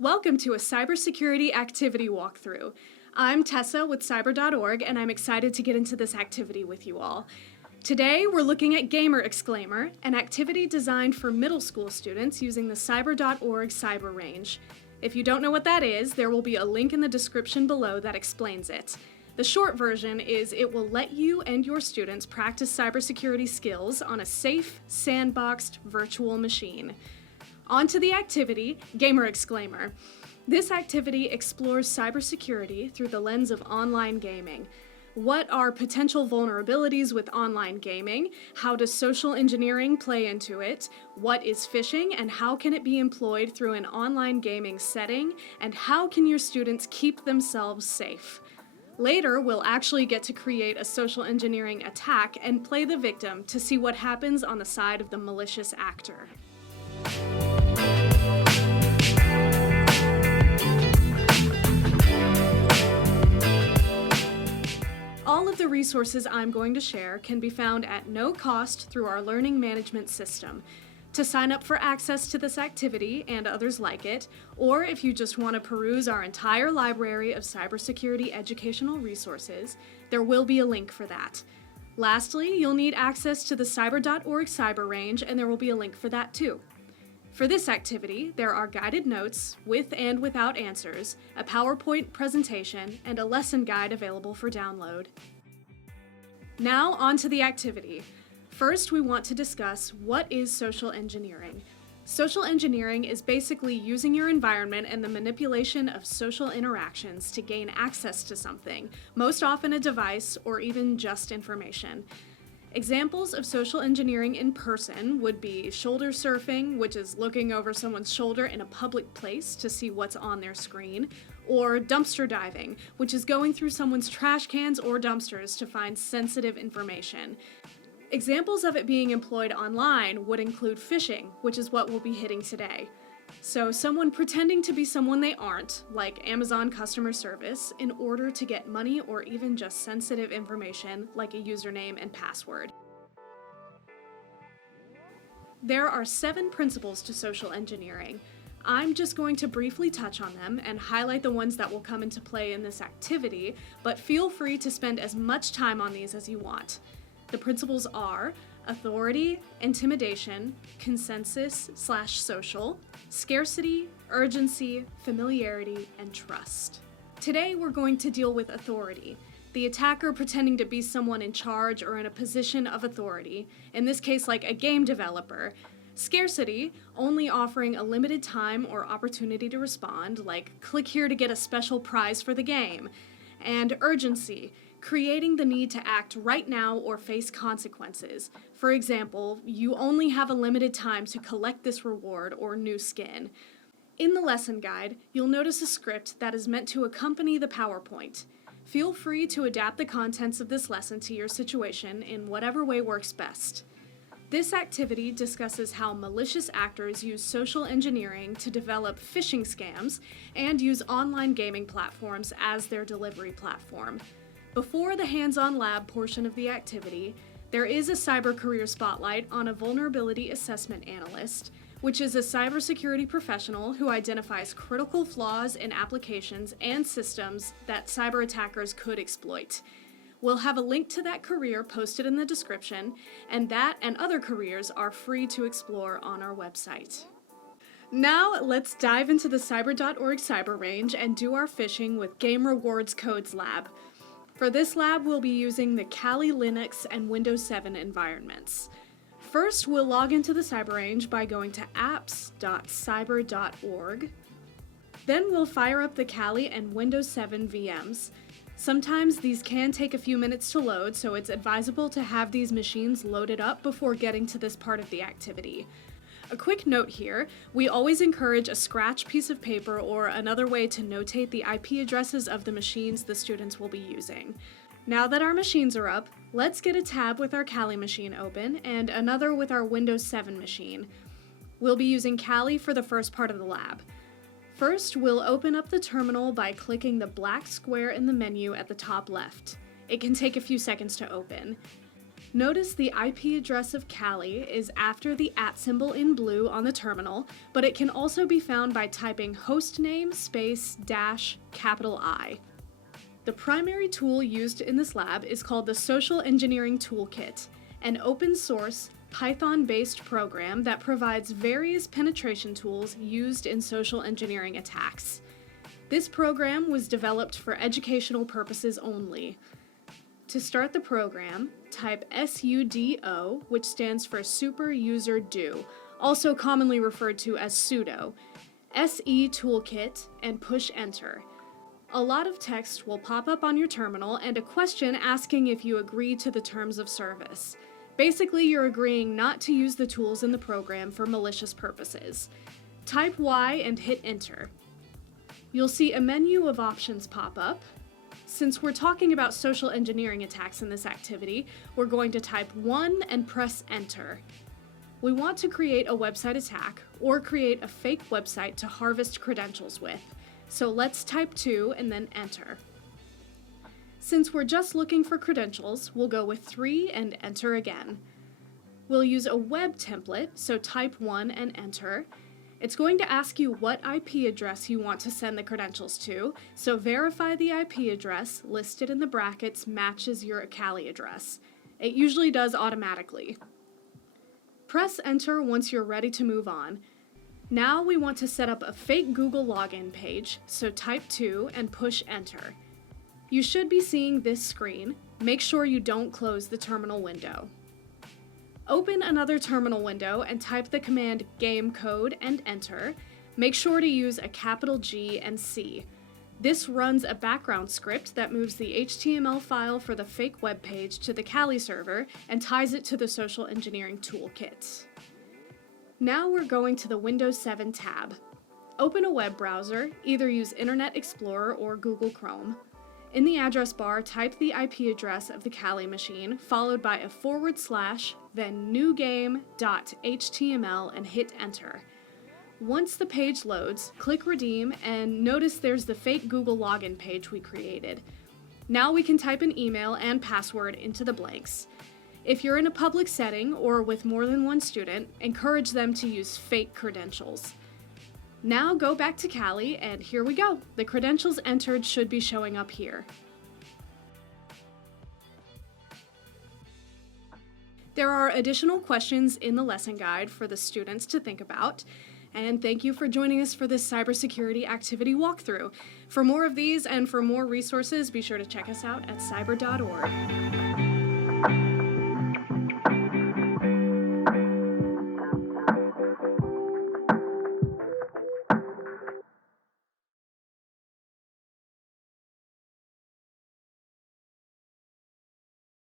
Welcome to a cybersecurity activity walkthrough. I'm Tessa with cyber.org, and I'm excited to get into this activity with you all. Today, we're looking at Gamer Exclaimer, an activity designed for middle school students using the cyber.org cyber range. If you don't know what that is, there will be a link in the description below that explains it. The short version is it will let you and your students practice cybersecurity skills on a safe, sandboxed virtual machine. On to the activity, Gamer Exclaimer. This activity explores cybersecurity through the lens of online gaming. What are potential vulnerabilities with online gaming? How does social engineering play into it? What is phishing and how can it be employed through an online gaming setting? And how can your students keep themselves safe? Later, we'll actually get to create a social engineering attack and play the victim to see what happens on the side of the malicious actor. All of the resources I'm going to share can be found at no cost through our learning management system. To sign up for access to this activity and others like it, or if you just want to peruse our entire library of cybersecurity educational resources, there will be a link for that. Lastly, you'll need access to the cyber.org cyber range, and there will be a link for that too. For this activity, there are guided notes, with and without answers, a PowerPoint presentation, and a lesson guide available for download. Now, on to the activity. First, we want to discuss what is social engineering. Social engineering is basically using your environment and the manipulation of social interactions to gain access to something, most often a device or even just information. Examples of social engineering in person would be shoulder surfing, which is looking over someone's shoulder in a public place to see what's on their screen, or dumpster diving, which is going through someone's trash cans or dumpsters to find sensitive information. Examples of it being employed online would include phishing, which is what we'll be hitting today. So someone pretending to be someone they aren't, like Amazon customer service, in order to get money or even just sensitive information like a username and password. There are 7 principles to social engineering. I'm just going to briefly touch on them and highlight the ones that will come into play in this activity, but feel free to spend as much time on these as you want. The principles are authority, intimidation, consensus/social, scarcity, urgency, familiarity, and trust. Today we're going to deal with authority, the attacker pretending to be someone in charge or in a position of authority, in this case like a game developer. Scarcity, only offering a limited time or opportunity to respond, like click here to get a special prize for the game. And urgency, creating the need to act right now or face consequences. For example, you only have a limited time to collect this reward or new skin. In the lesson guide, you'll notice a script that is meant to accompany the PowerPoint. Feel free to adapt the contents of this lesson to your situation in whatever way works best. This activity discusses how malicious actors use social engineering to develop phishing scams and use online gaming platforms as their delivery platform. Before the hands-on lab portion of the activity, there is a cyber career spotlight on a vulnerability assessment analyst, which is a cybersecurity professional who identifies critical flaws in applications and systems that cyber attackers could exploit. We'll have a link to that career posted in the description, and that and other careers are free to explore on our website. Now, let's dive into the cyber.org cyber range and do our phishing with Game Rewards Codes Lab. For this lab, we'll be using the Kali Linux and Windows 7 environments. First, we'll log into the cyber range by going to apps.cyber.org. Then we'll fire up the Kali and Windows 7 VMs. Sometimes these can take a few minutes to load, so it's advisable to have these machines loaded up before getting to this part of the activity. A quick note here, we always encourage a scratch piece of paper or another way to notate the IP addresses of the machines the students will be using. Now that our machines are up, let's get a tab with our Kali machine open and another with our Windows 7 machine. We'll be using Kali for the first part of the lab. First, we'll open up the terminal by clicking the black square in the menu at the top left. It can take a few seconds to open. Notice the IP address of Cali is after the @ symbol in blue on the terminal, but it can also be found by typing hostname space dash capital I. The primary tool used in this lab is called the Social Engineering Toolkit, an open-source, Python-based program that provides various penetration tools used in social engineering attacks. This program was developed for educational purposes only. To start the program, type sudo, which stands for Super User Do, also commonly referred to as sudo, se toolkit, and push enter. A lot of text will pop up on your terminal and a question asking if you agree to the terms of service. Basically, you're agreeing not to use the tools in the program for malicious purposes. Type Y and hit enter. You'll see a menu of options pop up. Since we're talking about social engineering attacks in this activity, we're going to type 1 and press enter. We want to create a website attack or create a fake website to harvest credentials with. So let's type 2 and then enter. Since we're just looking for credentials, we'll go with 3 and enter again. We'll use a web template, so type 1 and enter. It's going to ask you what IP address you want to send the credentials to, so verify the IP address listed in the brackets matches your Cali address. It usually does automatically. Press enter once you're ready to move on. Now we want to set up a fake Google login page, so type 2 and push enter. You should be seeing this screen. Make sure you don't close the terminal window. Open another terminal window and type the command gamecode and enter. Make sure to use a capital G and C. This runs a background script that moves the HTML file for the fake web page to the Cali server and ties it to the Social Engineering Toolkit. Now we're going to the Windows 7 tab. Open a web browser, either use Internet Explorer or Google Chrome. In the address bar, type the IP address of the Cali machine, followed by a /, then newgame.html and hit enter. Once the page loads, click redeem and notice there's the fake Google login page we created. Now we can type an email and password into the blanks. If you're in a public setting or with more than one student, encourage them to use fake credentials. Now go back to Cali, and here we go. The credentials entered should be showing up here. There are additional questions in the lesson guide for the students to think about, and thank you for joining us for this cybersecurity activity walkthrough. For more of these and for more resources, be sure to check us out at cyber.org.